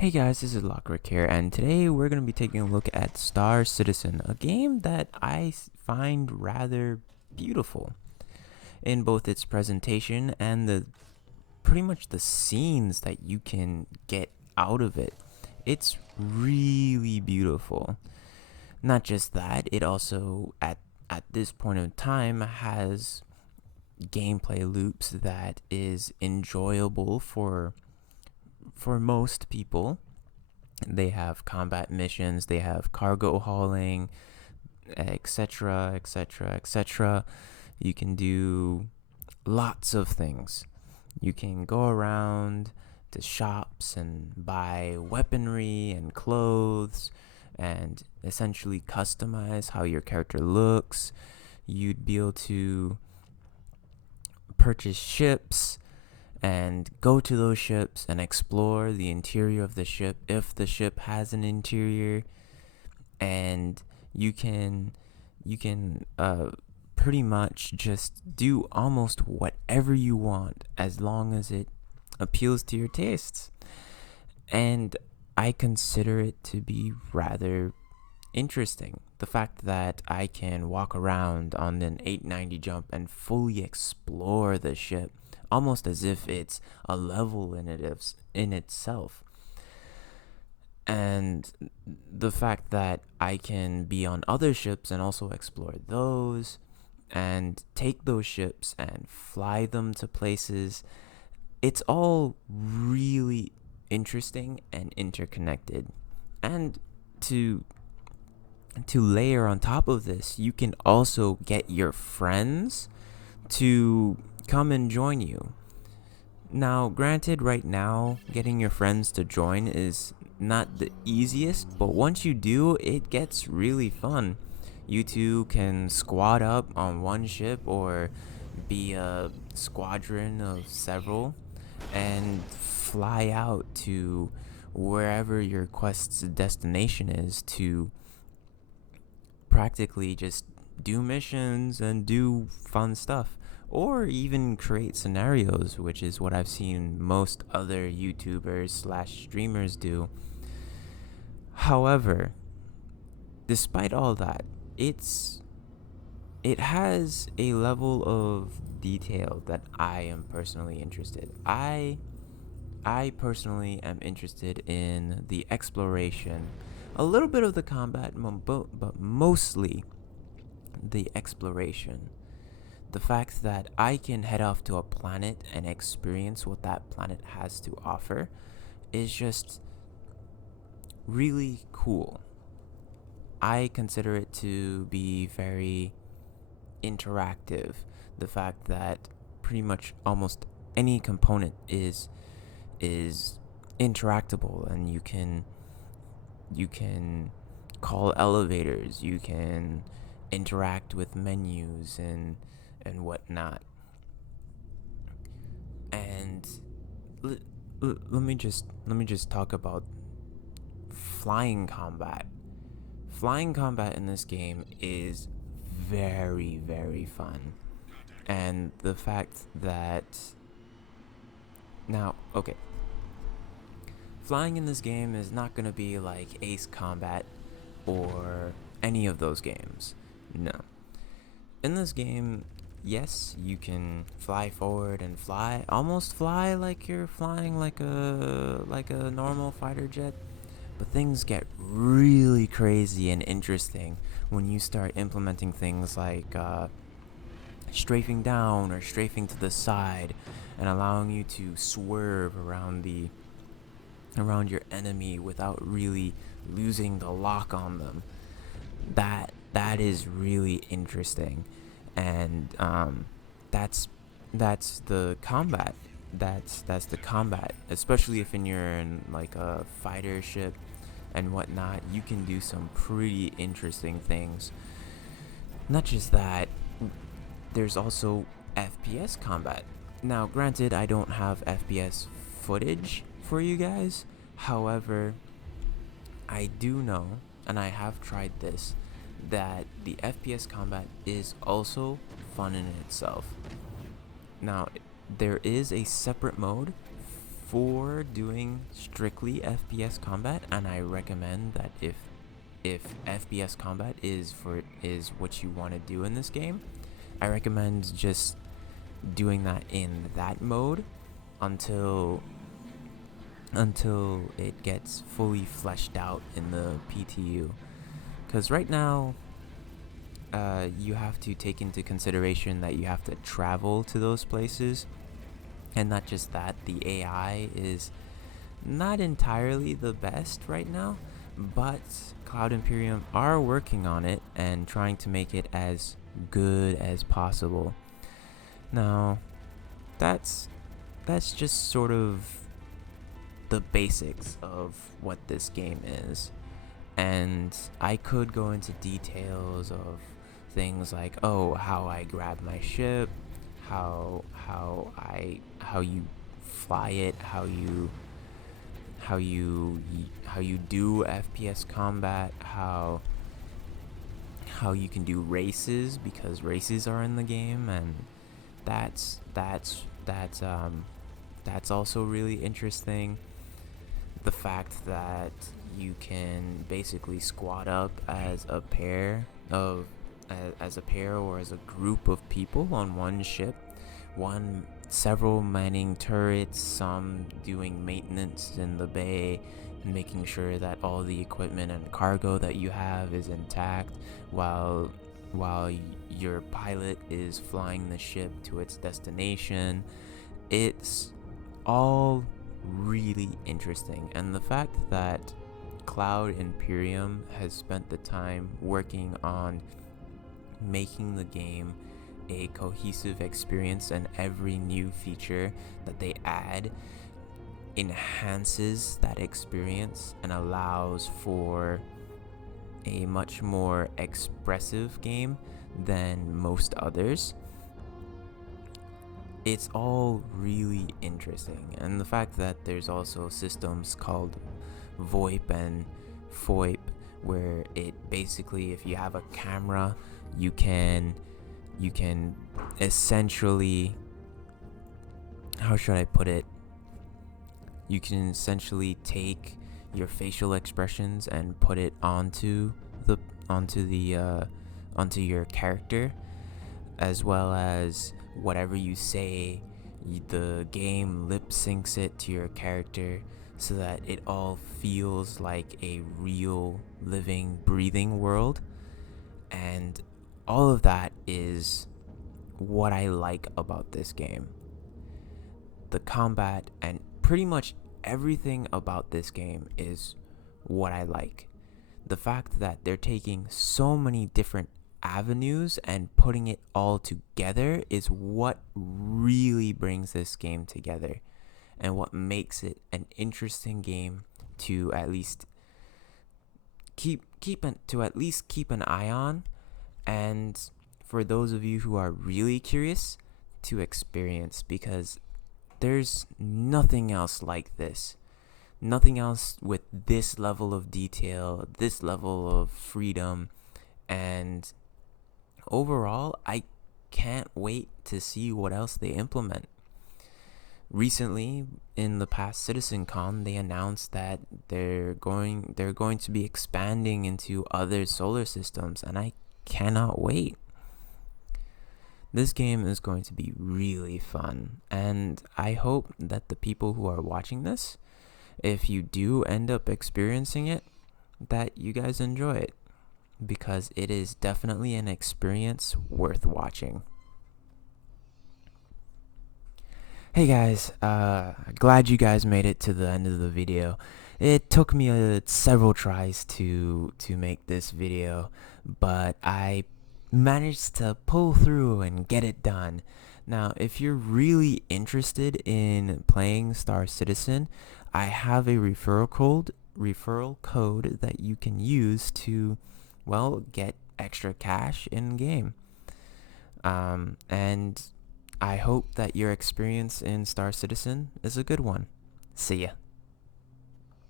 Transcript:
Hey guys, this is Lockrick here, and today we're going to be taking a look at Star Citizen, a game that find rather beautiful in both its presentation and the pretty much the scenes that you can get out of it. It's really beautiful. Not just that, it also at this point in time has gameplay loops that is enjoyable for most people. They have combat missions, they have cargo hauling, etc., etc., etc. You can do lots of things. You can go around to shops and buy weaponry and clothes and essentially customize how your character looks. You'd be able to purchase ships and go to those ships and explore the interior of the ship if the ship has an interior. And you can pretty much just do almost whatever you want as long as it appeals to your tastes. And I consider it to be rather interesting. The fact that I can walk around on an 890 jump and fully explore the ship, almost as if it's a level in itself. And the fact that I can be on other ships and also explore those and take those ships and fly them to places, it's all really interesting and interconnected. And to layer on top of this, you can also get your friends to come and join you. Now, granted, right now, getting your friends to join is not the easiest, but once you do, it gets really fun. You two can squad up on one ship or be a squadron of several and fly out to wherever your quest's destination is to practically just do missions and do fun stuff, or even create scenarios, which is what I've seen most other YouTubers slash streamers do. However, despite all that, it has a level of detail that I am personally interested. I personally am interested in the exploration, a little bit of the combat, but mostly the exploration. The fact that I can head off to a planet and experience what that planet has to offer is just really cool. I consider it to be very interactive. The fact that pretty much almost any component is interactable, and you can call elevators, you can interact with menus and whatnot. And let me just talk about flying combat. Flying combat in this game is very, very fun. And the fact that now, okay, flying in this game is not going to be like Ace Combat or any of those games. No. In this game, yes, you can fly forward and almost fly like you're flying like a normal fighter jet, but things get really crazy and interesting when you start implementing things like strafing down or strafing to the side and allowing you to swerve around your enemy without really losing the lock on them. That is really interesting. And that's the combat. That's the combat, especially if you're in like a fighter ship and whatnot. You can do some pretty interesting things. Not just that, there's also FPS combat. Now, granted, I don't have FPS footage for you guys. However, I do know, and I have tried this, that the FPS combat is also fun in itself. Now, there is a separate mode for doing strictly FPS combat, and I recommend that if FPS combat is what you want to do in this game, I recommend just doing that in that mode until it gets fully fleshed out in the PTU. Because right now, you have to take into consideration that you have to travel to those places, and not just that, the AI is not entirely the best right now, but Cloud Imperium are working on it and trying to make it as good as possible. Now, that's just sort of the basics of what this game is. And I could go into details of things like, oh, how I grab my ship, how you fly it, how you do FPS combat, how you can do races, because races are in the game, and that's also really interesting. The fact that you can basically squad up as a pair or as a group of people on one ship, several manning turrets, some doing maintenance in the bay and making sure that all the equipment and cargo that you have is intact, while your pilot is flying the ship to its destination. It's all really interesting, and the fact that Cloud Imperium has spent the time working on making the game a cohesive experience, and every new feature that they add enhances that experience and allows for a much more expressive game than most others. It's all really interesting, and the fact that there's also systems called VoIP and FOIP, where it basically, if you have a camera, you can essentially, how should I put it? You can essentially take your facial expressions and put it onto your character, as well as whatever you say, the game lip syncs it to your character so that it all feels like a real, living, breathing world. And all of that is what I like about this game. The combat and pretty much everything about this game is what I like. The fact that they're taking so many different avenues and putting it all together is what really brings this game together, and what makes it an interesting game to at least keep an eye on, and for those of you who are really curious, to experience, because there's nothing else like this. Nothing else with this level of detail, this level of freedom, and overall, I can't wait to see what else they implement. Recently, in the past CitizenCon, they announced that they're going to be expanding into other solar systems, and I cannot wait. This game is going to be really fun, and I hope that the people who are watching this, if you do end up experiencing it, that you guys enjoy it, because it is definitely an experience worth watching. Hey guys, glad you guys made it to the end of the video. It took me several tries to make this video, but I managed to pull through and get it done. Now, if you're really interested in playing Star Citizen, I have a referral code that you can use to, well, get extra cash in game. And I hope that your experience in Star Citizen is a good one. See ya.